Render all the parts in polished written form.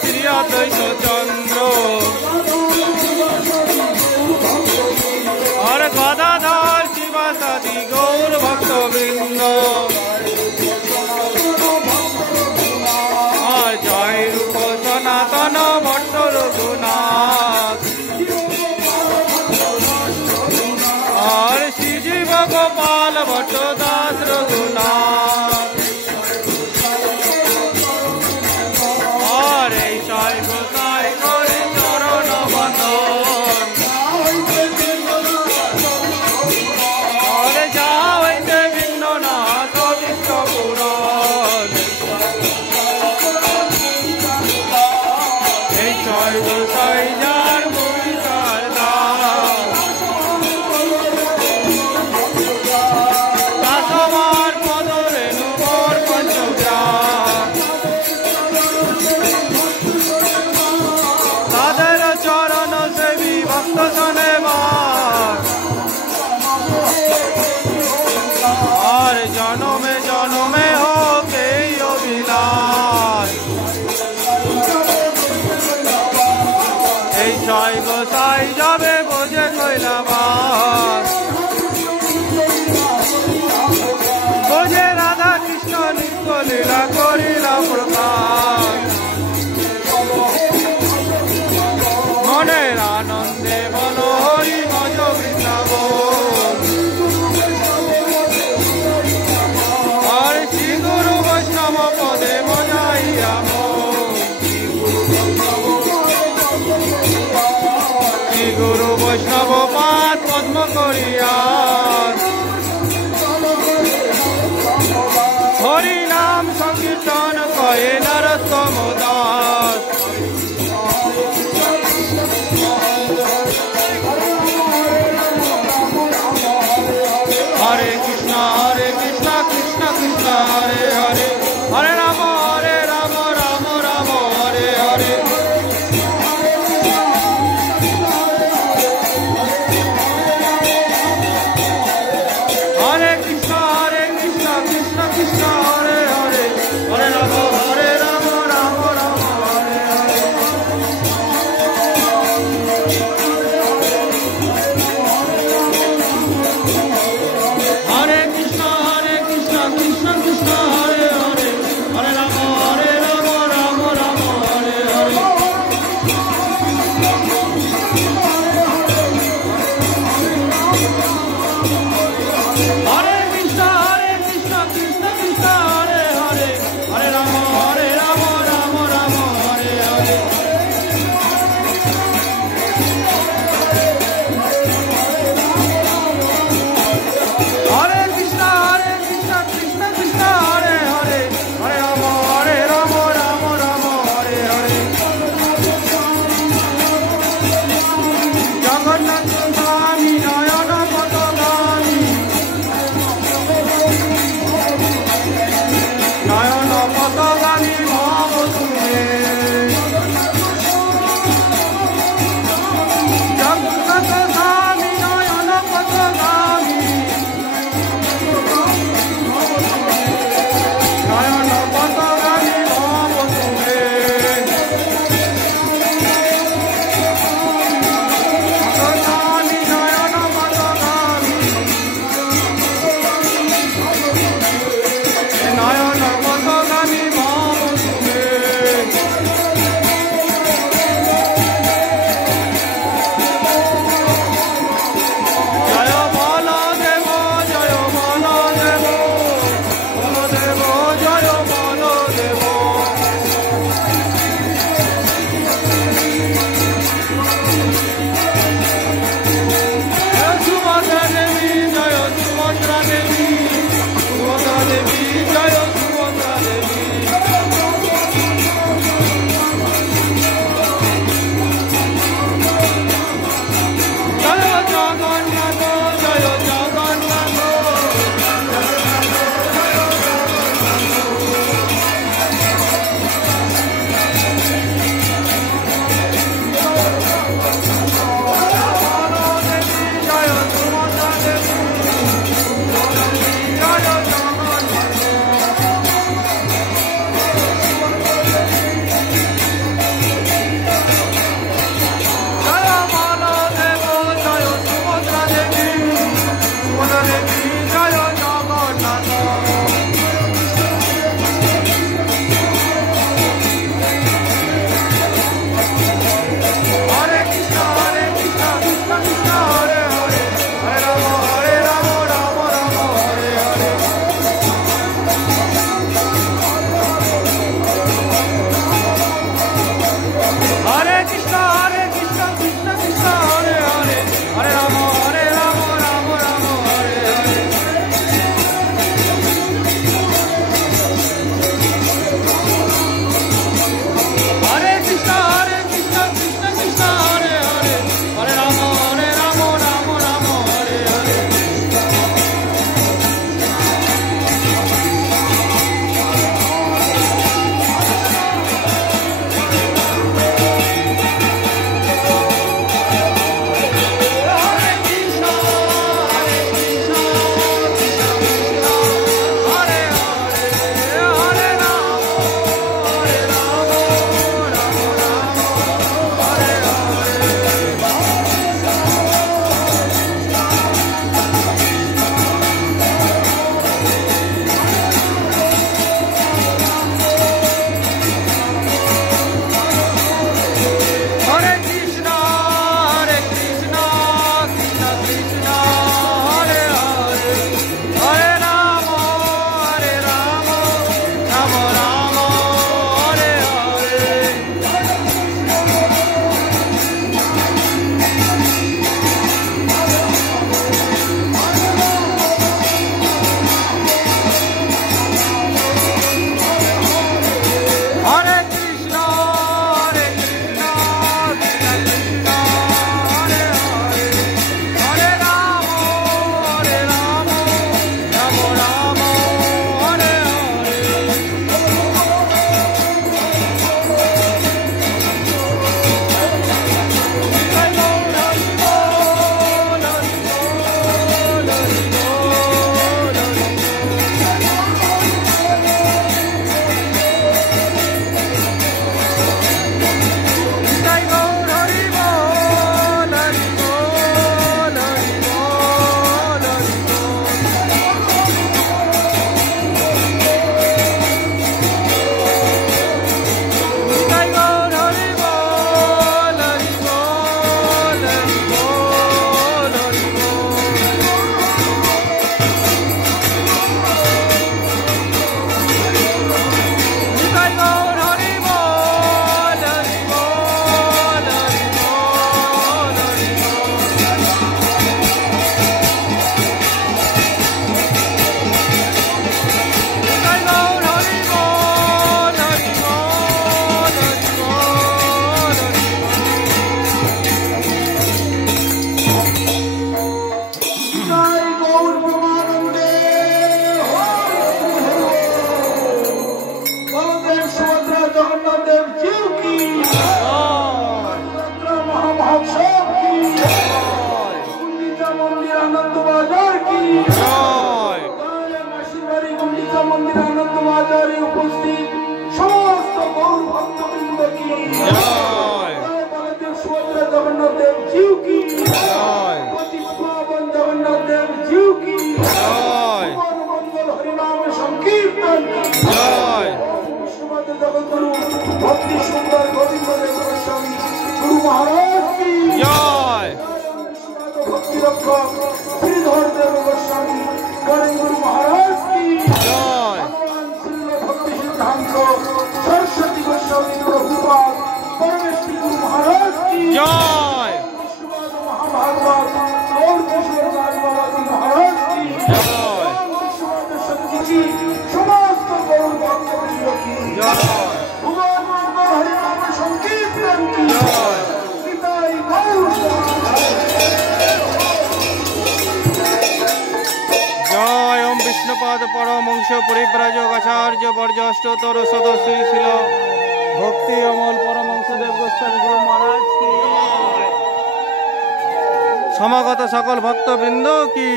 শ্রী অদ্বৈত চন্দ্র আর গদাধর শিবাসাদি গৌর ভক্তবৃন্দ আর জয় রূপ সনাতন ভট্ট রঘুনাথ আর শ্রীজীব গোপাল ভট্ট দাস রঘুনাথ আর এই জয় গোসাই করে চরণ বন্দন আর যাও ভিন্ন না সবিষ্ট পুরন এই জয় গোসাই যার মুড়িকার দাসমার পদরেণু মোর পঞ্চগ্রাম তাদের চরণ সেবী ভক্ত শোনেবার আর জনমে জনমে হোক এই অভিলাষ এই জয় গোসাই যাবে বোঝে কৈলাবাস বোঝে রাধা কৃষ্ণ নিত্য লীলা করিলা প্রকাশ মনের আনন্দে বল হরি ভজ বৃন্দাবন আর শ্রী গুরু বৈষ্ণব পদে মজাইয়া শ্রী গুরু বৈষ্ণব পাদ পদ্ম করিয়া হরি নাম সংকীর্তন কয়ে নরোত্তম দাস হরে কৃষ্ণ কৃষ্ণ কৃষ্ণ হরে হরে হরে রাম রাম রাম হরে হরে হরে কৃষ্ণ কৃষ্ণ কৃষ্ণ হরে হরে হরে রাম রাম রাম হরে হরে হরে কৃষ্ণ কৃষ্ণ কৃষ্ণ হরে উপস্থিত সমস্ত গৌর ভক্তবৃন্দ কি জয় বলদেব সুভদ্রা জগন্নাথ দেব জিউ কি জয় পতিতপাবন জগন্নাথ দেব জিউ কি জয় মঙ্গল হরিনাম সংকীর্তন জয় বিষ্ণুপদ জগদ্গুরু ভক্তি সুন্দর গোবিন্দ দেব গোস্বামী গুরু মহারাজ কি জয় বিষ্ণুপদ ভক্তি রক্ষক শ্রীধর দেব গোস্বামী গণেশ গুরু মহারাজ কি জয় ভগবান শ্রী ভক্তি সিদ্ধান্ত সরস্বতী গোস্বামী প্রভুপাদ পরমেশ্বরী গুরু মহারাজ কি জয় বিষ্ণুপদ মহাভাগবত গৌর কিশোর দাস বাবাজি মহারাজ কি জয় বিষ্ণুপদ সত্যজি সমস্ত গৌর ভক্তবৃন্দ কি জয় ভুবন মঙ্গল হরিনাম সংকীর্তন কি জয় নিতাই গৌর জয় ওম বিষ্ণুপাদ পরমহংস পরিব্রাজক আচার্য বর্জ অষ্টতর সদস্য ছিল ভক্তি অমল পরমহংস দেব গোস্বামী গুরু মহারাজ কি সমাগত সকল ভক্তবৃন্দ কি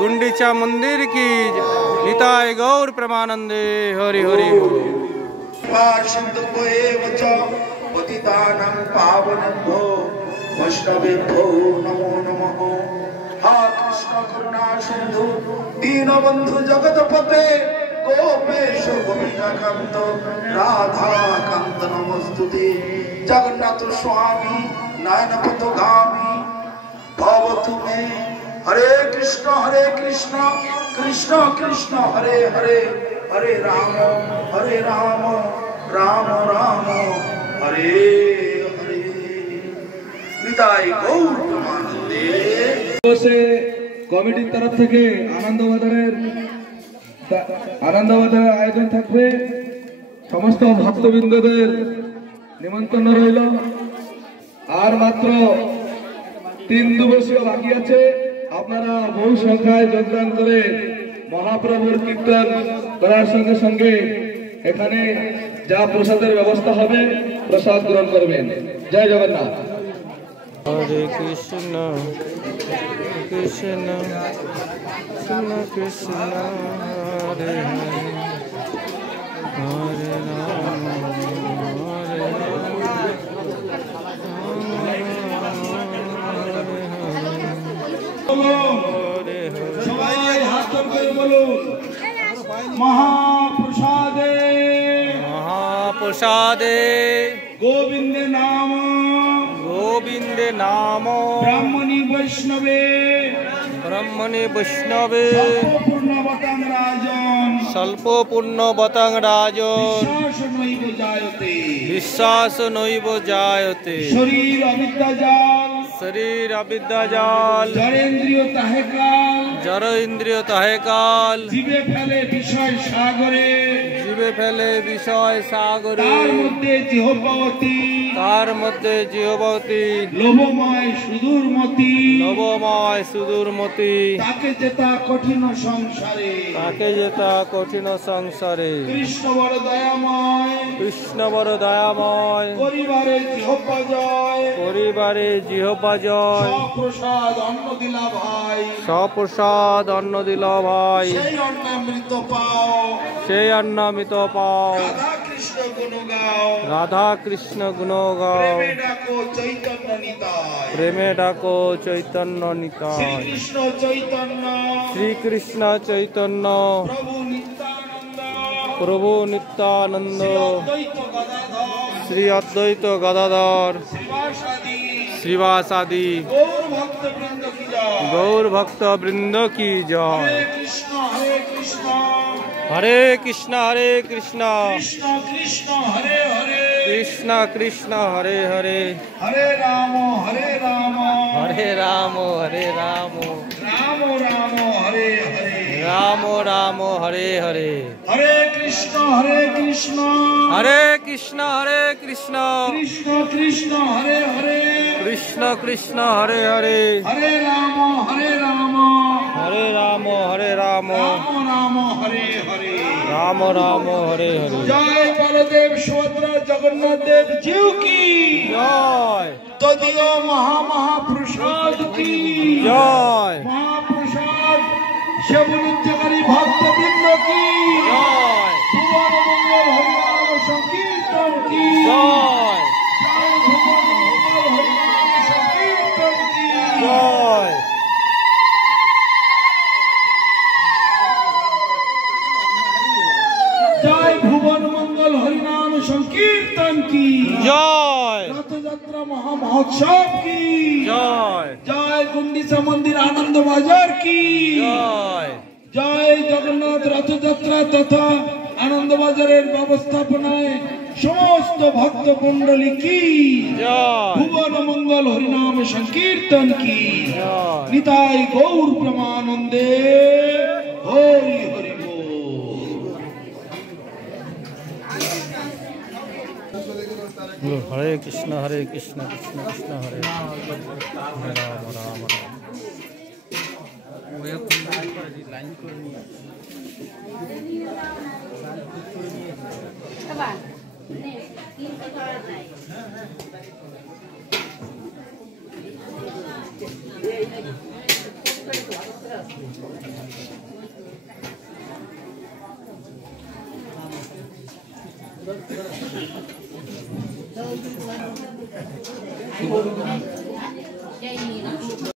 গুন্ডিচা মন্দির কি নিতাই গৌর প্রেমানন্দে হরি হরি সিন্ধুভ্যেব চ পতিতানাং পাবনেভ্যো বৈষ্ণবেভ্যো নমো নমঃ। হা কৃষ্ণ করুণা সিন্ধু দীনবন্ধু জগৎপতে গোপেশ গোপিকাকান্ত রাধাকান্ত নমস্তুতে। জগন্নাথ স্বামী নয়নপথগামী ভবতু মে। হরে কৃষ্ণ কৃষ্ণ কৃষ্ণ হরে হরে হরে রাম রাম রাম হরে হরে। নিতাই গৌর প্রেমানন্দে। কমিটির তরফ থেকে আনন্দবাজারের আয়োজন থাকবে। সমস্ত ভক্তবৃন্দদের নিমন্ত্রণ রইল। আর মাত্র 3 দিবসীয় বাকি আছে। আপনারা বহু সংখ্যায় যোগদান করে মহাপ্রভুর কীর্তন করার সঙ্গে সঙ্গে এখানে যা প্রসাদের ব্যবস্থা হবে প্রসাদ গ্রহণ করবেন। জয় জগন্নাথ। হরে কৃষ্ণ কৃষ্ণ কৃষ্ণ কৃষ্ণ হরে হরে হরে রাম হরে সবাই হাত করে বলুন মহাপ্রসাদে মহাপ্রসাদে গোবিন্দে নাম গোবিন্দে নাম ব্রাহ্মণী বৈষ্ণবে পূর্ণবতাং রাজন স্বল্প পূর্ণবতাং রাজন শাসনৈব জায়তে বিশ্বাস নৈব জায়তে শরীর অবিদ্যাজাল শরীর অবিদ্যাজাল জড়েন্দ্রিয় তাহে কাল জড় ইন্দ্রিয় তাহে কাল জীবে ফেলে বিষয় সাগরে জীবে ফেলে বিষয় সাগরে তার মধ্যে জিহ্বতী লোভময় সুদূরমতি তাকে যেতা কঠিন সংসারে কৃষ্ণ বড় দয়াময় পরিবারে জিহ্বা জয় সপ্রসাদ অন্ন দিলা ভাই সেই অন্নামৃত পাও রাধা কৃষ্ণ গুণ গাও প্রেমে ডাকো চৈতন্য নিতাই শ্রীকৃষ্ণ চৈতন্য প্রভু নিত্যানন্দ শ্রী অদ্বৈত গদাধর শ্রীবাসাদি গৌর ভক্ত বৃন্দ কি জয়। হরে কৃষ্ণ কৃষ্ণ কৃষ্ণ হরে হরে হরে রাম হরে রাম রাম হরে হরে রাম হরে হরে হরে কৃষ্ণ হরে কৃষ্ণ কৃষ্ণ কৃষ্ণ হরে হরে কৃষ্ণ কৃষ্ণ হরে হরে হরে রাম হরে রাম হরে রাম হরে হরে রাম হরে হরে। জয় বলদেব সুভদ্রা জগন্নাথ দেব জিউ কি জয়। তদীয় মহাপ্রসাদ কি জয়। মহাপ্রসাদ সেবন উচ্চকারী ভক্তবৃন্দ কি জয়। ভুবন জয় ভুবন মঙ্গল হরিনাম সংকীর্তন কি জয় রথযাত্রা মহা মহোৎসব কি জয় জয় গুন্ডিচা মন্দির আনন্দ বাজার কি জয় জয় জগন্নাথ রথযাত্রা তথা আনন্দ বাজারের ব্যবস্থাপনায় সমস্ত ভক্ত মন্ডলী কি জয় ভুবন মঙ্গল হরিনাম সংকীর্তন কি জয় নিতাই গৌর প্রমানন্দে হরি হরি বল। হরে কৃষ্ণ কৃষ্ণ কৃষ্ণ হরে রাম রাম রাম